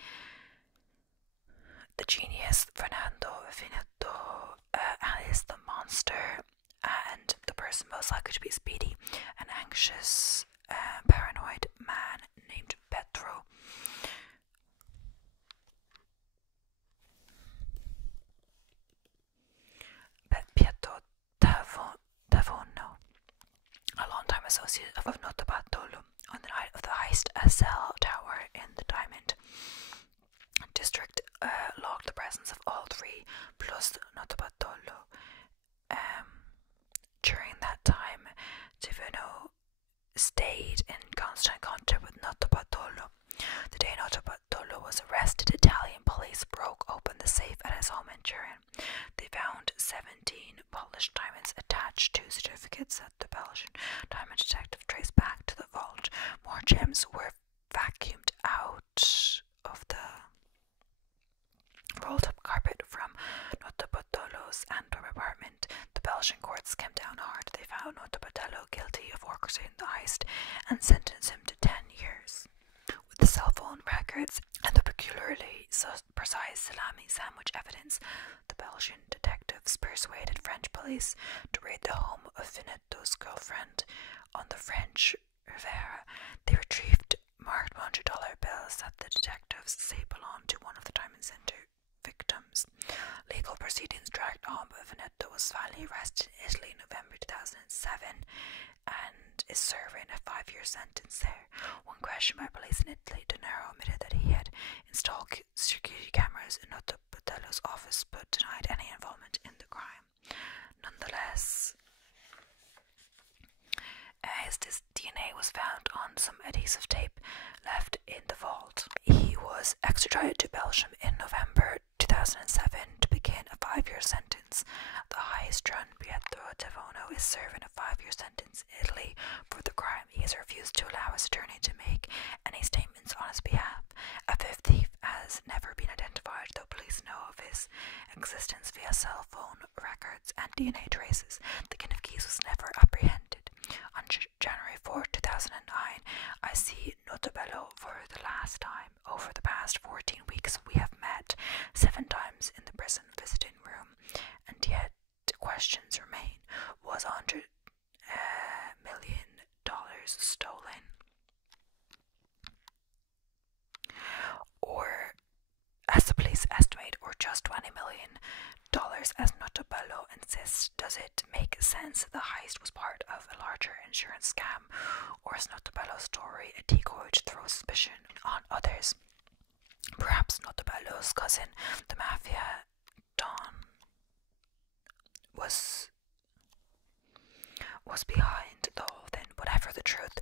the genius Fernando Finetto, Alice the monster, and the person most likely to be Speedy, an anxious, paranoid man named Petro. Pietro Tavono, a longtime associate of Notarbartolo. On the night of the heist, a cell tower in the Diamond district logged the presence of all 3 plus Notarbartolo. During that time, Tavono stayed in constant contact with Notarbartolo. The day Notarbartolo was arrested, Italian police broke open the safe at his home in Turin. They found 17 polished diamonds attached to certificates that the Belgian diamond detective traced back to the vault. More gems were vacuumed out of the rolled up carpet from Notarbartolo's Antwerp apartment. The Belgian courts came down hard. They found Notarbartolo guilty of orchestrating the heist and sentenced him to 10 years. With the cell phone records and the peculiarly precise salami sandwich evidence, the Belgian detectives persuaded French police to raid the home of Finetto's girlfriend on the French Riviera. They retrieved marked $100 bills that the detectives say belonged to one of the Diamond Center victims. Legal proceedings dragged on, but Finetto was finally arrested in Italy in November 2007 and is serving a 5-year sentence there. When questioned by police in Italy, Denaro admitted that he had installed security cameras in Notarbartolo's office but denied any involvement in the crime. Nonetheless, his DNA was found on some adhesive tape left in the vault. He was extradited to Belgium in November 2007 to begin a 5-year sentence. The heist-run Pietro Tavono is serving a 5-year sentence in Italy for the crime. He has refused to allow his attorney to make any statements on his behalf. A fifth thief has never been identified, though police know of his existence via cell phone records and DNA traces. The King of Keys was never apprehended. On January 4, 2009, I see Notarbartolo for the last time. Over the past 14 weeks, we have met 7 times in the prison visiting room, and yet questions remain. Was $100 million stolen? Or, as the police estimate, or just $20 million, as Notarbartolo insists? Does it make sense that the heist was part of a larger insurance scam, or is Notarbartolo's story a decoy to throw suspicion on others? Perhaps Notarbartolo's cousin, the mafia don, was behind the whole thing. Whatever the truth,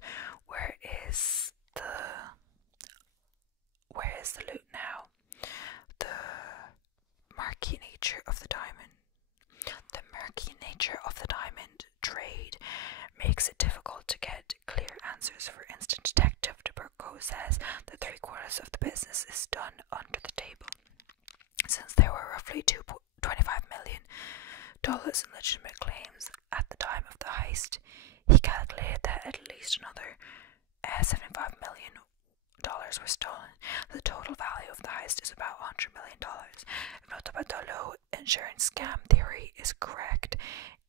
where is the loot now? The murky nature of the diamond trade makes it difficult to get clear answers. For instance, Detective DeBurgo says that 3/4 of the business is done under the table. Since there were roughly $25 million in legitimate claims at the time of the heist, he calculated that at least another $75 million were stolen. The total value of the heist is about $100 million. If Notarbartolo insurance scam theory is correct,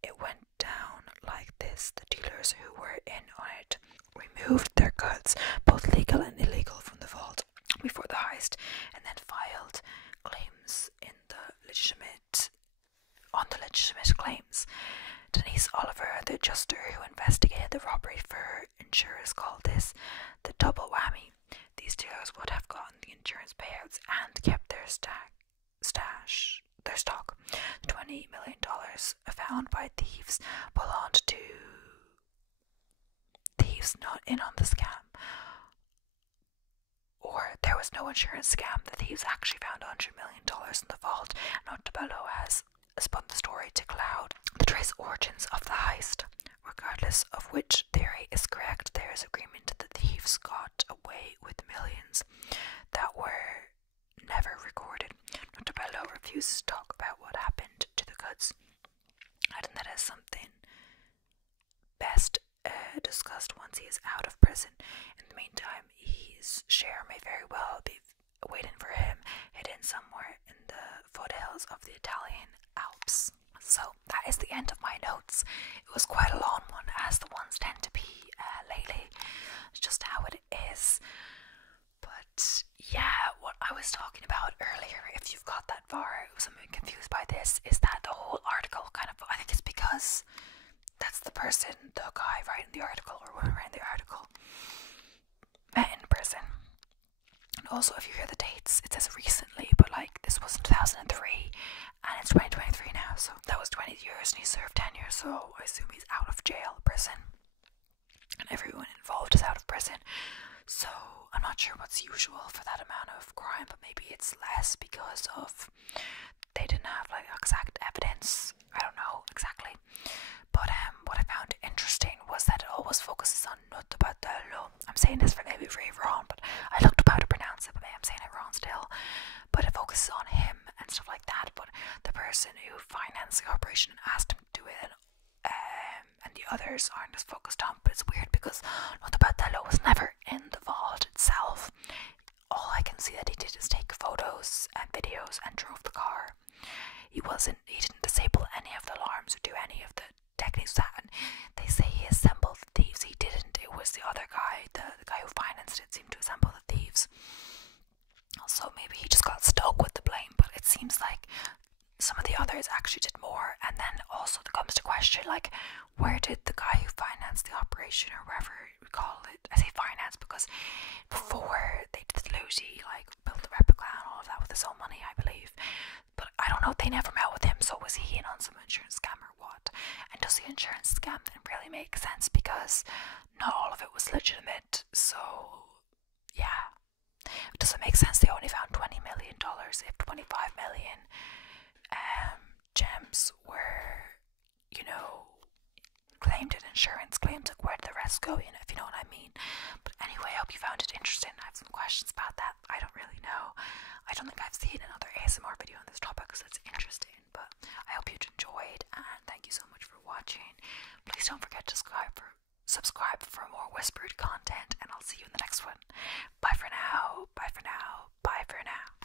it went down like this. The dealers who were in on it removed their goods, both legal and illegal, from the vault before the heist, and then filed claims on the legitimate claims. Denise Oliver, the adjuster who investigated the robbery for insurers, called this the double whammy. These dealers would have gotten the insurance payouts and kept their their stock. $20 million found by thieves belonged to thieves not in on the scam. Or there was no insurance scam. The thieves actually found $100 million in the vault. Nottabello has spun the story to cloud the trace origins of the heist. Regardless of which theory is correct, there is agreement that the thieves got away with millions that were never recorded. Nottabello refuses to talk about what happened to the goods, adding that is something best discussed once he is out of prison. In the meantime, his share may very well be waiting for him, hidden somewhere in the foothills of the Italian Alps. So that is the end of my notes. It was quite a long one, as the ones tend to be lately. It's just how it is. But yeah, what I was talking about earlier, if you've got that far, it was something confused by this, is that the whole article kind of, I think it's because that's the person, the guy writing the article or woman writing the article, met in prison. And also, if you hear the dates, it says recently, but like this was in 2003 and it's 2023 now, so that was 20 years and he served 10 years, so I assume he's out of jail, prison, and everyone involved is out of prison. So I'm not sure what's usual for that amount of crime, but maybe it's less because of they didn't have like exact evidence. I don't know exactly. But what I found interesting was that it always focuses on Nottabello. I'm saying this maybe very wrong, but I looked up how to pronounce it, but maybe I'm saying it wrong still. But it focuses on him and stuff like that. But the person who financed the operation and asked him to do it, and the others aren't as focused on. But it's weird because Nottabello was never in the vault itself. All I can see that he did is take photos and videos and drove the car. He didn't disable any of the alarms or do any of the techniques that, and they say he assembled the thieves. He didn't. It was the other guy, the guy who financed it, seemed to assemble the thieves. Also, maybe he just got stuck with the blame, but it seems like some of the others actually did more. And then also it comes to question, like, where did the guy who financed the operation, or whatever we call it, I say finance because before they did the loot, he like built the replica and all of that with his own money, I believe. But I don't know, they never met with him, so was he in on some insurance scam or what? And does the insurance scam then really make sense, because not all of it was legitimate? So yeah, does it make sense they only found $20 million if 25 million gems were, you know, claimed in insurance claims? Like, where did the rest go, if you know what I mean? But anyway, I hope you found it interesting. I have some questions about that. I don't really know. I don't think I've seen another ASMR video on this topic, so it's interesting. But I hope you enjoyed, and thank you so much for watching. Please don't forget to subscribe for more whispered content, and I'll see you in the next one. Bye for now. Bye for now. Bye for now.